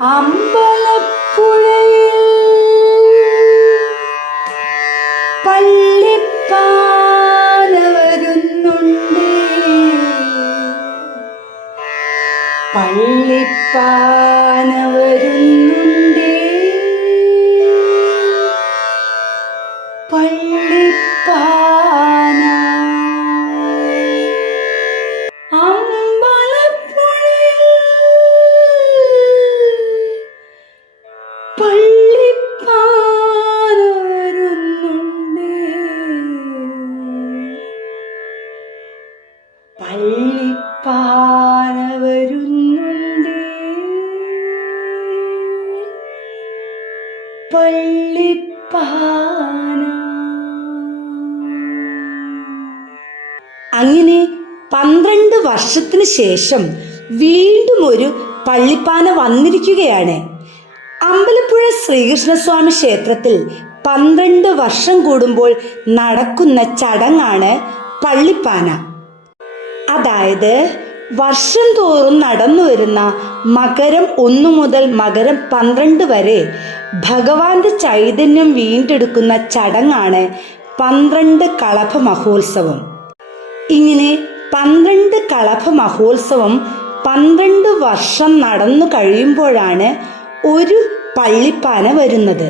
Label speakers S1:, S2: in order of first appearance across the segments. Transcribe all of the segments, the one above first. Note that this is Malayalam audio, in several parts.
S1: അമ്പലപ്പുഴയിൽ പള്ളിപ്പാന വരുന്നുണ്ട് പള്ളിപ്പാന അങ്ങനെ പന്ത്രണ്ട് വർഷത്തിന് ശേഷം വീണ്ടും ഒരു പള്ളിപ്പാന വന്നിരിക്കുകയാണ്. അമ്പലപ്പുഴ ശ്രീകൃഷ്ണസ്വാമി ക്ഷേത്രത്തിൽ പന്ത്രണ്ട് വർഷം കൂടുമ്പോൾ നടക്കുന്ന ചടങ്ങാണ് പള്ളിപ്പാന. അതായത് വർഷം തോറും നടന്നു വരുന്ന മകരം ഒന്നു മുതൽ മകരം പന്ത്രണ്ട് വരെ ഭഗവാന്റെ ചൈതന്യം വീണ്ടെടുക്കുന്ന ചടങ്ങാണ് പന്ത്രണ്ട് കളഭ മഹോത്സവം. ഇങ്ങനെ പന്ത്രണ്ട് കളഭ മഹോത്സവം പന്ത്രണ്ട് വർഷം നടന്നു കഴിയുമ്പോഴാണ് ഒരു പള്ളിപ്പാന വരുന്നത്.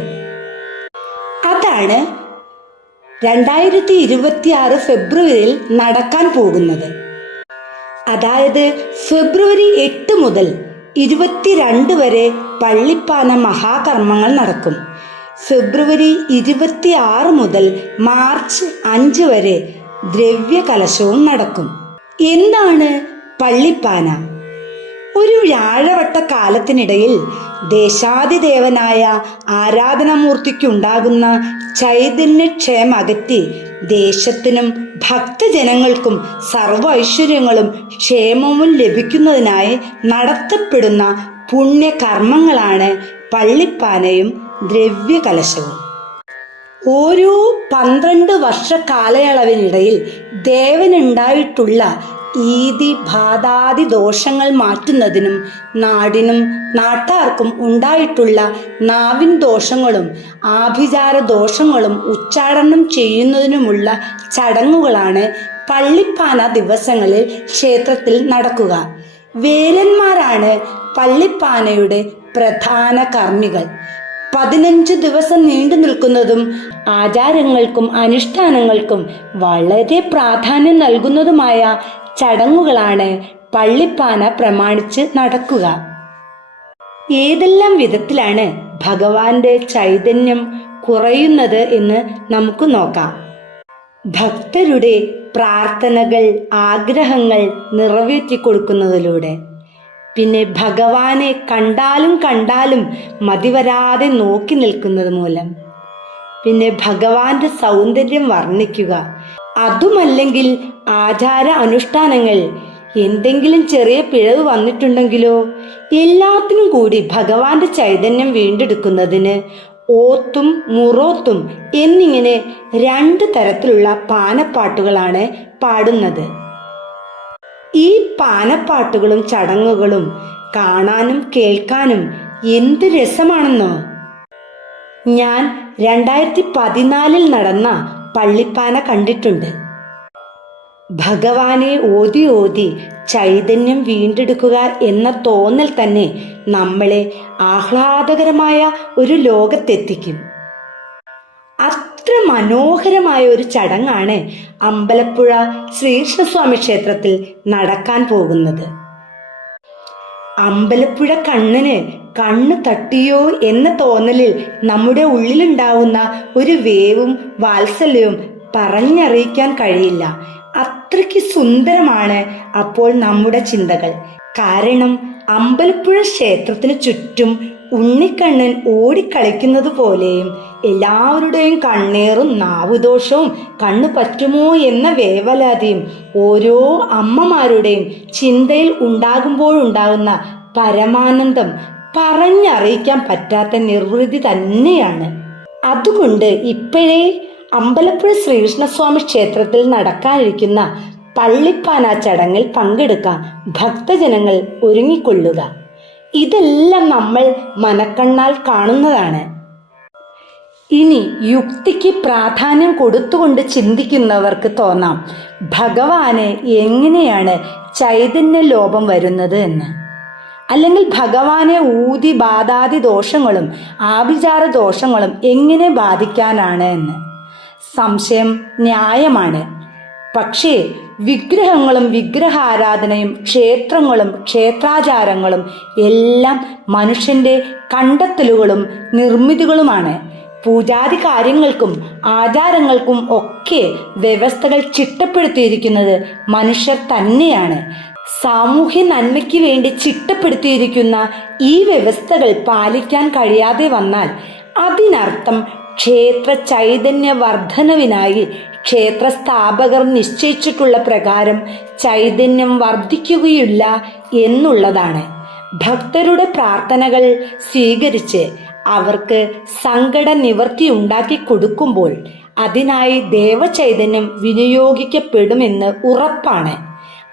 S1: അതാണ് രണ്ടായിരത്തി ഇരുപത്തി ആറ് ഫെബ്രുവരിയിൽ നടക്കാൻ പോകുന്നത്. അതായത് ഫെബ്രുവരി എട്ട് മുതൽ ഇരുപത്തിരണ്ട് വരെ പള്ളിപ്പാന മഹാകർമ്മങ്ങൾ നടക്കും. ഫെബ്രുവരി ഇരുപത്തി ആറ് മുതൽ മാർച്ച് അഞ്ച് വരെ ദ്രവ്യകലശവും നടക്കും. എന്താണ് പള്ളിപ്പാന? ഒരു വ്യാഴവട്ട കാലത്തിനിടയിൽ ദേശാതിദേവനായ ആരാധനാമൂർത്തിക്കുണ്ടാകുന്ന ചൈതന്യക്ഷയം അകറ്റി ദേശത്തിനും ഭക്തജനങ്ങൾക്കും സർവ ഐശ്വര്യങ്ങളും ക്ഷേമവും ലഭിക്കുന്നതിനായി നടത്തപ്പെടുന്ന പുണ്യകർമ്മങ്ങളാണ് പള്ളിപ്പാനയും ദ്രവ്യകലശവും. ഓരോ പന്ത്രണ്ട് വർഷ കാലയളവിനിടയിൽ ദേവനുണ്ടായിട്ടുള്ള ഈതി ബാധാതി ദോഷങ്ങൾ മാറ്റുന്നതിനും നാടിനും നാട്ടാർക്കും ഉണ്ടായിട്ടുള്ള നാവിൻ ദോഷങ്ങളും ആഭിചാര ദോഷങ്ങളും ഉച്ചാടനം ചെയ്യുന്നതിനുമുള്ള ചടങ്ങുകളാണ് പള്ളിപ്പാന ദിവസങ്ങളിൽ ക്ഷേത്രത്തിൽ നടക്കുക. വേലന്മാരാണ് പള്ളിപ്പാനയുടെ പ്രധാന കർമ്മികൾ. പതിനഞ്ച് ദിവസം നീണ്ടു നിൽക്കുന്നതും ആചാരങ്ങൾക്കും അനുഷ്ഠാനങ്ങൾക്കും വളരെ പ്രാധാന്യം നൽകുന്നതുമായ ചടങ്ങുകളാണ് പള്ളിപ്പാന പ്രമാണിച്ച് നടക്കുക. ഏതെല്ലാം വിധത്തിലാണ് ഭഗവാന്റെ ചൈതന്യം കുറയുന്നത് എന്ന് നമുക്ക് നോക്കാം. ഭക്തരുടെ പ്രാർത്ഥനകൾ ആഗ്രഹങ്ങൾ നിറവേറ്റി കൊടുക്കുന്നതിലൂടെ പിന്നെ ഭഗവാനെ കണ്ടാലും കണ്ടാലും മതിവരാതെ നോക്കി നിൽക്കുന്നത് മൂലം. പിന്നെ ഭഗവാന്റെ സൗന്ദര്യം വർണിക്കുക. അതുമല്ലെങ്കിൽ ആചാര അനുഷ്ഠാനങ്ങൾ എന്തെങ്കിലും ചെറിയ പിഴവ് വന്നിട്ടുണ്ടെങ്കിലോ എല്ലാത്തിനും കൂടി ഭഗവാന്റെ ചൈതന്യം വീണ്ടെടുക്കുന്നതിന് ഓത്തും മുറോത്തും എന്നിങ്ങനെ രണ്ട് തരത്തിലുള്ള പാനപ്പാട്ടുകളാണ് പാടുന്നത്. ഈ പാനപ്പാട്ടുകളും ചടങ്ങുകളും കാണാനും കേൾക്കാനും എന്ത് രസമാണെന്നോ? ഞാൻ രണ്ടായിരത്തി പതിനാലിൽ നടന്ന പള്ളിപ്പാന കണ്ടിട്ടുണ്ട്. ഭഗവാനെ ഓതി ഓതി ചൈതന്യം വീണ്ടെടുക്കുക എന്ന തോന്നൽ തന്നെ നമ്മളെ ആഹ്ലാദകരമായ ഒരു ലോകത്തെത്തിക്കും. മനോഹരമായ ഒരു ചടങ്ങാണ് അമ്പലപ്പുഴ ശ്രീകൃഷ്ണസ്വാമി ക്ഷേത്രത്തിൽ നടക്കാൻ പോകുന്നത്. അമ്പലപ്പുഴ കണ്ണിന് കണ്ണ് തട്ടിയോ എന്ന തോന്നലിൽ നമ്മുടെ ഉള്ളിലുണ്ടാവുന്ന ഒരു വേവും വാത്സല്യവും പറഞ്ഞറിയിക്കാൻ കഴിയില്ല. അത്രയ്ക്ക് സുന്ദരമാണ് അപ്പോൾ നമ്മുടെ ചിന്തകൾ. കാരണം അമ്പലപ്പുഴ ക്ഷേത്രത്തിന് ചുറ്റും ഉണ്ണിക്കണ്ണൻ ഓടിക്കളിക്കുന്നത് പോലെയും എല്ലാവരുടെയും കണ്ണേറും നാവുദോഷവും കണ്ണു പറ്റുമോ എന്ന വേവലാതിയും ഓരോ അമ്മമാരുടെയും ചിന്തയിൽ ഉണ്ടാകുമ്പോഴുണ്ടാകുന്ന പരമാനന്ദം പറഞ്ഞറിയിക്കാൻ പറ്റാത്ത നിർവൃതി തന്നെയാണ്. അതുകൊണ്ട് ഇപ്പോഴേ അമ്പലപ്പുഴ ശ്രീകൃഷ്ണസ്വാമി ക്ഷേത്രത്തിൽ നടക്കാനിരിക്കുന്ന പള്ളിപ്പാന ചടങ്ങിൽ പങ്കെടുക്കാൻ ഭക്തജനങ്ങൾ ഒരുങ്ങിക്കൊള്ളുക. ഇതെല്ലാം നമ്മൾ മനക്കണ്ണാൽ കാണുന്നതാണ്. ഇനി യുക്തിക്ക് പ്രാധാന്യം കൊടുത്തുകൊണ്ട് ചിന്തിക്കുന്നവർക്ക് തോന്നാം ഭഗവാന് എങ്ങനെയാണ് ചൈതന്യ ലോപം വരുന്നത് എന്ന്. അല്ലെങ്കിൽ ഭഗവാനെ ഊതി ബാധാതി ദോഷങ്ങളും ആഭിചാര ദോഷങ്ങളും എങ്ങനെ ബാധിക്കാനാണ് എന്ന്. സംശയം ന്യായമാണ്. പക്ഷേ വിഗ്രഹങ്ങളും വിഗ്രഹാരാധനയും ക്ഷേത്രങ്ങളും ക്ഷേത്രാചാരങ്ങളും എല്ലാം മനുഷ്യന്റെ കണ്ടെത്തലുകളും നിർമ്മിതികളുമാണ്. പൂജാതി കാര്യങ്ങൾക്കും ആചാരങ്ങൾക്കും ഒക്കെ വ്യവസ്ഥകൾ ചിട്ടപ്പെടുത്തിയിരിക്കുന്നത് മനുഷ്യർ തന്നെയാണ്. സാമൂഹ്യ നന്മയ്ക്ക് വേണ്ടി ചിട്ടപ്പെടുത്തിയിരിക്കുന്ന ഈ വ്യവസ്ഥകൾ പാലിക്കാൻ കഴിയാതെ വന്നാൽ അതിനർത്ഥം ക്ഷേത്ര ചൈതന്യ വർധനവിനായി ക്ഷേത്ര സ്ഥാപകർ നിശ്ചയിച്ചിട്ടുള്ള പ്രകാരം ചൈതന്യം വർദ്ധിക്കുകയില്ല എന്നുള്ളതാണ്. ഭക്തരുടെ പ്രാർത്ഥനകൾ സ്വീകരിച്ച് അവർക്ക് സങ്കട നിവർത്തി ഉണ്ടാക്കി കൊടുക്കുമ്പോൾ അതിനായി ദേവചൈതന്യം വിനിയോഗിക്കപ്പെടുമെന്ന് ഉറപ്പാണ്.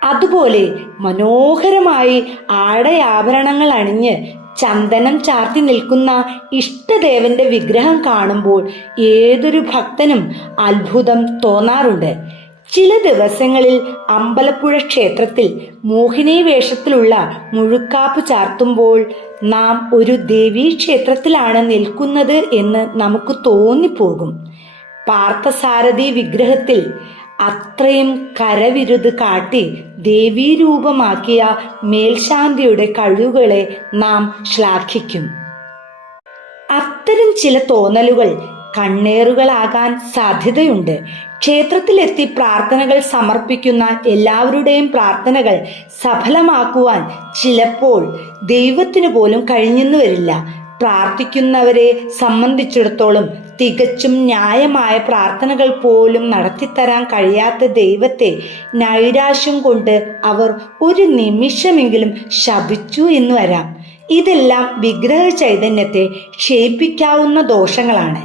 S1: അതുപോലെ മനോഹരമായി ആടയാഭരണങ്ങൾ അണിഞ്ഞ് ചന്ദനം ചാർത്തി നിൽക്കുന്ന ഇഷ്ടദേവന്റെ വിഗ്രഹം കാണുമ്പോൾ ഏതൊരു ഭക്തനും അത്ഭുതം തോന്നാറുണ്ട്. ചില ദിവസങ്ങളിൽ അമ്പലപ്പുഴ ക്ഷേത്രത്തിൽ മോഹിനി വേഷത്തിലുള്ള മുഴുക്കാപ്പ് ചാർത്തുമ്പോൾ നാം ഒരു ദേവീ ക്ഷേത്രത്തിലാണ് നിൽക്കുന്നത് എന്ന് നമുക്ക് തോന്നിപ്പോകും. പാർത്ഥസാരഥി വിഗ്രഹത്തിൽ അത്രയും കരവിരുത് കാട്ടി ദേവീരൂപമാക്കിയ മേൽശാന്തിയുടെ കഴിവുകളെ നാം ശ്ലാഘിക്കും. അത്തരം ചില തോന്നലുകൾ കണ്ണേറുകളാകാൻ സാധ്യതയുണ്ട്. ക്ഷേത്രത്തിലെത്തി പ്രാർത്ഥനകൾ സമർപ്പിക്കുന്ന എല്ലാവരുടെയും പ്രാർത്ഥനകൾ സഫലമാക്കുവാൻ ചിലപ്പോൾ ദൈവത്തിന് പോലും കഴിഞ്ഞെന്നു വരില്ല പ്രാർത്ഥിക്കുന്നവരെ സംബന്ധിച്ചിടത്തോളം തികച്ചും ന്യായമായ പ്രാർത്ഥനകൾ പോലും നടത്തിത്തരാൻ കഴിയാത്ത ദൈവത്തെ നൈരാശ്യം കൊണ്ട് അവർ ഒരു നിമിഷമെങ്കിലും ശപിച്ചു എന്ന് വരാം. ഇതെല്ലാം വിഗ്രഹ ചൈതന്യത്തെ ക്ഷയിപ്പിക്കാവുന്ന ദോഷങ്ങളാണ്.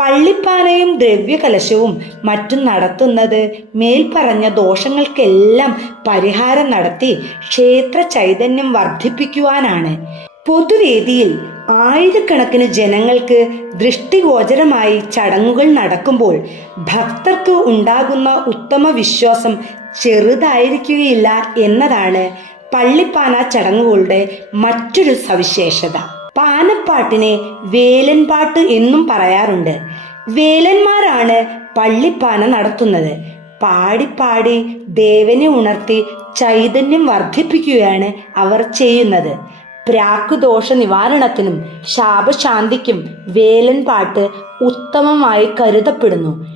S1: പള്ളിപ്പാനയും ദ്രവ്യകലശവും മറ്റും നടത്തുന്നത് മേൽപ്പറഞ്ഞ ദോഷങ്ങൾക്കെല്ലാം പരിഹാരം നടത്തി ക്ഷേത്ര ചൈതന്യം വർദ്ധിപ്പിക്കുവാനാണ്. പൊതുവേദിയിൽ ആയിരക്കണക്കിന് ജനങ്ങൾക്ക് ദൃഷ്ടിഗോചരമായി ചടങ്ങുകൾ നടക്കുമ്പോൾ ഭക്തർക്ക് ഉണ്ടാകുന്ന ഉത്തമ വിശ്വാസം ചെറുതായിരിക്കുകയില്ല എന്നതാണ് പള്ളിപ്പാന ചടങ്ങുകളുടെ മറ്റൊരു സവിശേഷത. പാനപ്പാട്ടിനെ വേലൻപാട്ട് എന്നും പറയാറുണ്ട്. വേലന്മാരാണ് പള്ളിപ്പാന നടത്തുന്നത്. പാടിപ്പാടി ദേവനെ ഉണർത്തി ചൈതന്യം വർദ്ധിപ്പിക്കുകയാണ് അവർ ചെയ്യുന്നത്. പ്രാക്കുദോഷ നിവാരണത്തിനും ശാപശാന്തിക്കും വേലൻപാട്ട് ഉത്തമമായി കരുതപ്പെടുന്നു.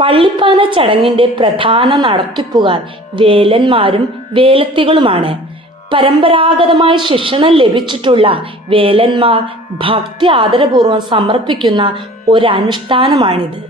S1: പള്ളിപ്പാന ചടങ്ങിന്റെ പ്രധാന നടത്തിപ്പുകാർ വേലന്മാരും വേലത്തികളുമാണ്. പരമ്പരാഗതമായി ശിക്ഷണം ലഭിച്ചിട്ടുള്ള വേലന്മാർ ഭക്തി ആദരപൂർവം സമർപ്പിക്കുന്ന ഒരനുഷ്ഠാനമാണിത്.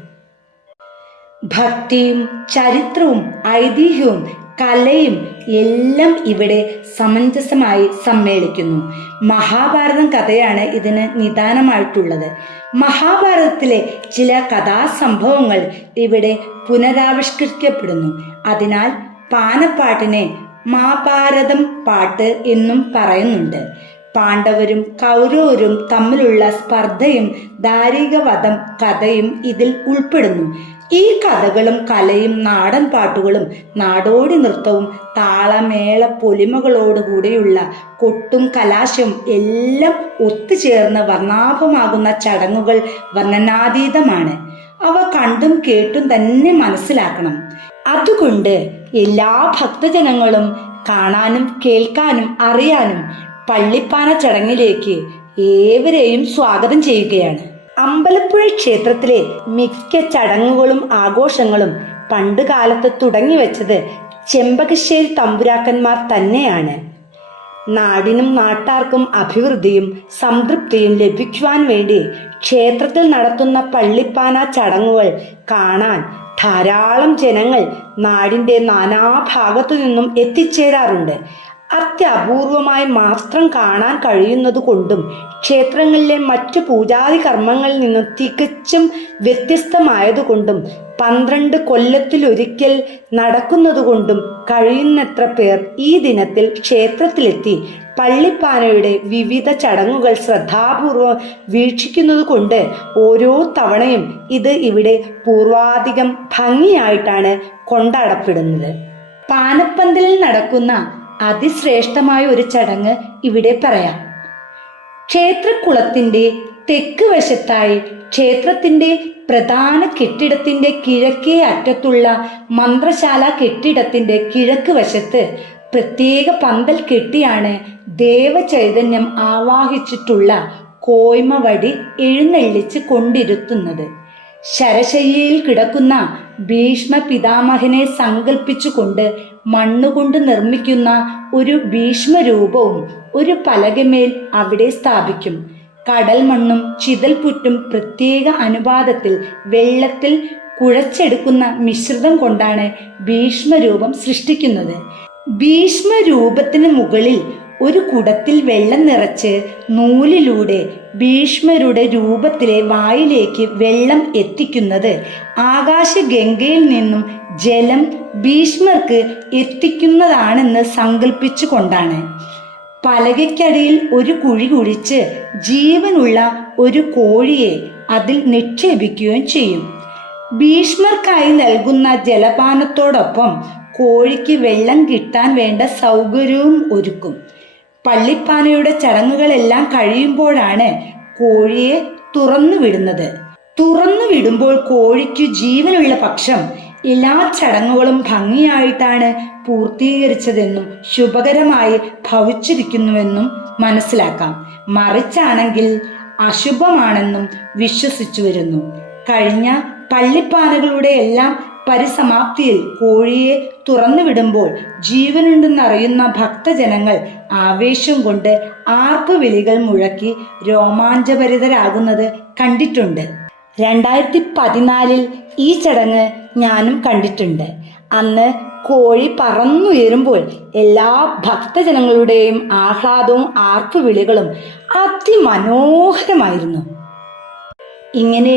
S1: ഭക്തിയും ചരിത്രവും ഐതിഹ്യവും കലയും എല്ലാം ഇവിടെ സമഞ്ജസമായി സമ്മേളിക്കുന്നു. മഹാഭാരതം കഥയാണ് ഇതിന് നിദാനമായിട്ടുള്ളത്. മഹാഭാരതത്തിലെ ചില കഥാസംഭവങ്ങൾ ഇവിടെ പുനരാവിഷ്കരിക്കപ്പെടുന്നു. അതിനാൽ പാനപ്പാട്ടിനെ മാഭാരതം പാട്ട് എന്നും പറയുന്നുണ്ട്. പാണ്ഡവരും കൗരവരും തമ്മിലുള്ള സ്പർദ്ധയും ദാരികവധം കഥയും ഇതിൽ ഉൾപ്പെടുന്നു. ഈ കഥകളും കലയും നാടൻ പാട്ടുകളും നാടോടി നൃത്തവും താളമേള പൊലിമകളോടുകൂടിയുള്ള കൊട്ടും കലാശവും എല്ലാം ഒത്തുചേർന്ന് വർണാഭമാകുന്ന ചടങ്ങുകൾ വർണനാതീതമാണ്. അവ കണ്ടും കേട്ടും തന്നെ മനസ്സിലാക്കണം. അതുകൊണ്ട് എല്ലാ ഭക്തജനങ്ങളും കാണാനും കേൾക്കാനും അറിയാനും പള്ളിപ്പാന ചടങ്ങിലേക്ക് ഏവരെയും സ്വാഗതം ചെയ്യുകയാണ്. അമ്പലപ്പുഴ ക്ഷേത്രത്തിലെ മിക്ക ചടങ്ങുകളും ആഘോഷങ്ങളും പണ്ട് കാലത്ത് തുടങ്ങി വെച്ചത് ചെമ്പകശ്ശേരി തമ്പുരാക്കന്മാർ തന്നെയാണ്. നാടിനും നാട്ടാർക്കും അഭിവൃദ്ധിയും സംതൃപ്തിയും ലഭിക്കുവാൻ വേണ്ടി ക്ഷേത്രത്തിൽ നടത്തുന്ന പള്ളിപ്പാന ചടങ്ങുകൾ കാണാൻ ധാരാളം ജനങ്ങൾ നാടിന്റെ നാനാഭാഗത്തു നിന്നും എത്തിച്ചേരാറുണ്ട്. അത്യപൂർവമായി മാത്രം കാണാൻ കഴിയുന്നതുകൊണ്ടും ക്ഷേത്രങ്ങളിലെ മറ്റു പൂജാതി കർമ്മങ്ങളിൽ നിന്നും തികച്ചും വ്യത്യസ്തമായതുകൊണ്ടും പന്ത്രണ്ട് കൊല്ലത്തിലൊരിക്കൽ നടക്കുന്നതുകൊണ്ടും കഴിയുന്നത്ര പേർ ഈ ദിനത്തിൽ ക്ഷേത്രത്തിലെത്തി പള്ളിപ്പാനയുടെ വിവിധ ചടങ്ങുകൾ ശ്രദ്ധാപൂർവം വീക്ഷിക്കുന്നതുകൊണ്ട് ഓരോ തവണയും ഇത് ഇവിടെ പൂർവാധികം ഭംഗിയായിട്ടാണ് കൊണ്ടാടപ്പെടുന്നത്. പാനപ്പന്തലിൽ നടക്കുന്ന അതിശ്രേഷ്ഠമായ ഒരു ചടങ്ങ് ഇവിടെ പറയാം. ക്ഷേത്രക്കുളത്തിന്റെ തെക്ക് വശത്തായി ക്ഷേത്രത്തിന്റെ പ്രധാന കെട്ടിടത്തിന്റെ കിഴക്കേ അറ്റത്തുള്ള മന്ത്രശാല കെട്ടിടത്തിന്റെ കിഴക്ക് വശത്ത് പ്രത്യേക പന്തൽ കെട്ടിയാണ് ദേവചൈതന്യം ആവാഹിച്ചിട്ടുള്ള കോയ്മ വടി എഴുന്നള്ളിച്ച് കൊണ്ടിരുത്തുന്നത്. ശരശയ്യയിൽ കിടക്കുന്ന ഭീഷ്മ പിതാമഹനെ സങ്കല്പിച്ചുകൊണ്ട് മണ്ണുകൊണ്ട് നിർമ്മിക്കുന്ന ഒരു ഭീഷ്മ രൂപവും ഒരു പലകമേൽ അവിടെ സ്ഥാപിക്കും. കടൽ മണ്ണും ചിതൽപുറ്റും പ്രത്യേക അനുപാതത്തിൽ വെള്ളത്തിൽ കുഴച്ചെടുക്കുന്ന മിശ്രിതം കൊണ്ടാണ് ഭീഷ്മരൂപം സൃഷ്ടിക്കുന്നത്. ഭീഷ്മരൂപത്തിന് മുകളിൽ ഒരു കുടത്തിൽ വെള്ളം നിറച്ച് നൂലിലൂടെ ഭീഷ്മരുടെ രൂപത്തിലെ വായിലേക്ക് വെള്ളം എത്തിക്കുന്നത് ആകാശഗംഗയിൽ നിന്നും ജലം ഭീഷ്മർക്ക് എത്തിക്കുന്നതാണെന്ന് സങ്കല്പിച്ചു കൊണ്ടാണ് പലകയ്ക്കടിയിൽ ഒരു കുഴി കുഴിച്ച് ജീവനുള്ള ഒരു കോഴിയെ അതിൽ നിക്ഷേപിക്കുകയും ചെയ്യും. ഭീഷ്മർക്കായി നൽകുന്ന ജലപാനത്തോടൊപ്പം കോഴിക്ക് വെള്ളം കിട്ടാൻ വേണ്ട സൗകര്യവും ഒരുക്കും. പള്ളിപ്പാനയുടെ ചടങ്ങുകളെല്ലാം കഴിയുമ്പോഴാണ് കോഴിയെ തുറന്നു വിടുന്നത്. തുറന്നു വിടുമ്പോൾ കോഴിക്കു ജീവനുള്ള പക്ഷം എല്ലാ ചടങ്ങുകളും ഭംഗിയായിട്ടാണ് പൂർത്തീകരിച്ചതെന്നും ശുഭകരമായി ഭവിച്ചിരിക്കുന്നുവെന്നും മനസ്സിലാക്കാം. മറിച്ചാണെങ്കിൽ അശുഭമാണെന്നും വിശ്വസിച്ചു വരുന്നു കഴിഞ്ഞ പള്ളിപ്പാനകളുടെ എല്ലാം പരിസമാപ്തിയിൽ കോഴിയെ തുറന്നുവിടുമ്പോൾ ജീവനുണ്ടെന്നറിയുന്ന ഭക്തജനങ്ങൾ ആവേശം കൊണ്ട് ആർപ്പുവിളികൾ മുഴക്കി രോമാഞ്ചഭരിതരാകുന്നത് കണ്ടിട്ടുണ്ട്. രണ്ടായിരത്തി പതിനാലിൽ ഈ ചടങ്ങ് ഞാനും കണ്ടിട്ടുണ്ട്. അന്ന് കോഴി പറന്നുയരുമ്പോൾ എല്ലാ ഭക്തജനങ്ങളുടെയും ആഹ്ലാദവും ആർപ്പുവിളികളും അതിമനോഹരമായിരുന്നു. ഇങ്ങനെ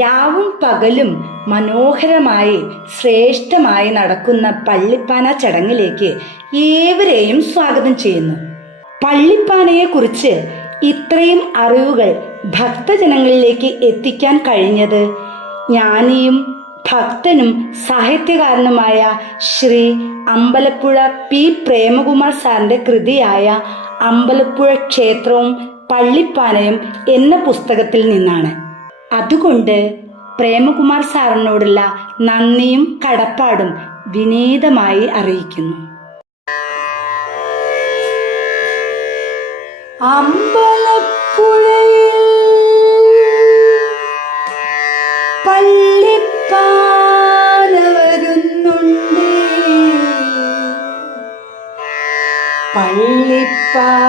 S1: രാവും പകലും മനോഹരമായി ശ്രേഷ്ഠമായി നടക്കുന്ന പള്ളിപ്പാന ചടങ്ങിലേക്ക് ഏവരെയും സ്വാഗതം ചെയ്യുന്നു. പള്ളിപ്പാനയെക്കുറിച്ച് ഇത്രയും അറിവുകൾ ഭക്തജനങ്ങളിലേക്ക് എത്തിക്കാൻ കഴിഞ്ഞത് ജ്ഞാനിയും ഭക്തനും സാഹിത്യകാരനുമായ ശ്രീ അമ്പലപ്പുഴ പി പ്രേമകുമാർ സാറിന്റെ കൃതിയായ അമ്പലപ്പുഴ ക്ഷേത്രവും പള്ളിപ്പാനയും എന്ന പുസ്തകത്തിൽ നിന്നാണ്. അതുകൊണ്ട് പ്രേമകുമാർ സാറിനോടുള്ള നന്ദിയും കടപ്പാടും വിനീതമായി അറിയിക്കുന്നു. അമ്പലപ്പുഴയിൽ പള്ളിപ്പാന വരുന്നുണ്ട് പള്ളിപ്പാന